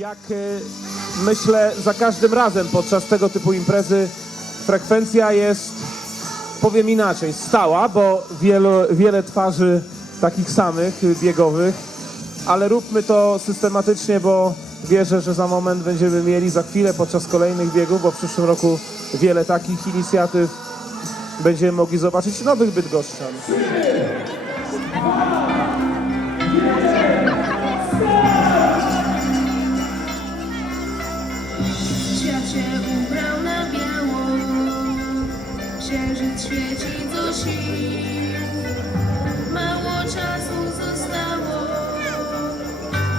Jak e, myślę, za każdym razem podczas tego typu imprezy frekwencja jest, powiem inaczej, stała, bo wiele, wiele twarzy takich samych, biegowych, ale róbmy to systematycznie, bo wierzę, że za moment będziemy mieli za chwilę podczas kolejnych biegów, bo w przyszłym roku wiele takich inicjatyw będziemy mogli zobaczyć nowych Bydgoszczan. Świat się ubrał na biało, księżyc świeci do sił. Mało czasu zostało,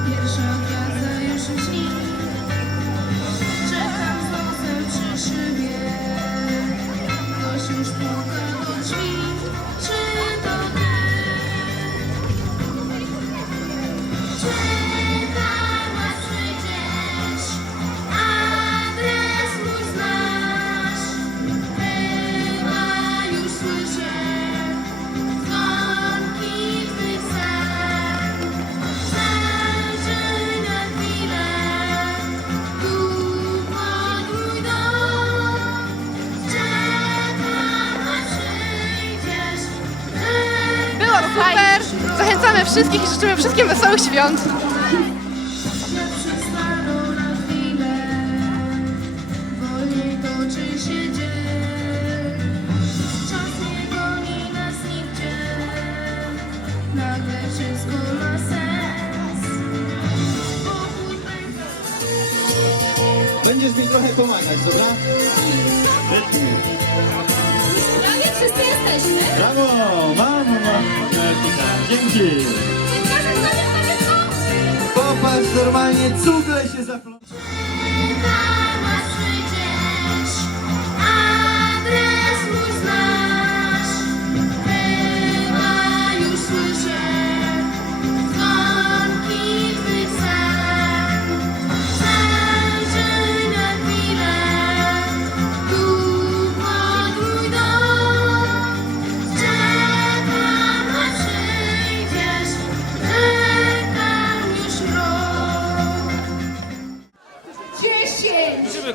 pierwsza gwiazda już śni. Super! Zachęcamy wszystkich i życzymy wszystkim wesołych świąt. Jak przystaną na chwilę, wolniej toczy się dzień. Czas nie goni nas nigdzie, nagle wszystko ma sens. Pokój będzie... Będziesz mi trochę pomagać, dobra? Świetnie. Prawie wszyscy jesteśmy. Brawo! Mam, Dzięki. Popatrz, normalnie cugle się zaplątały.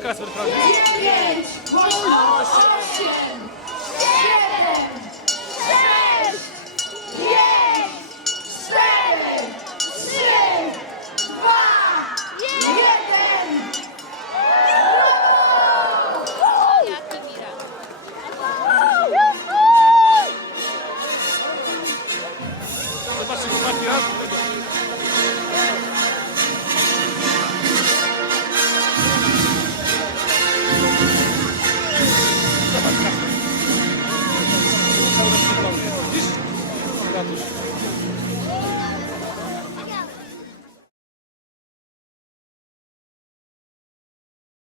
Dziewięć, osiem,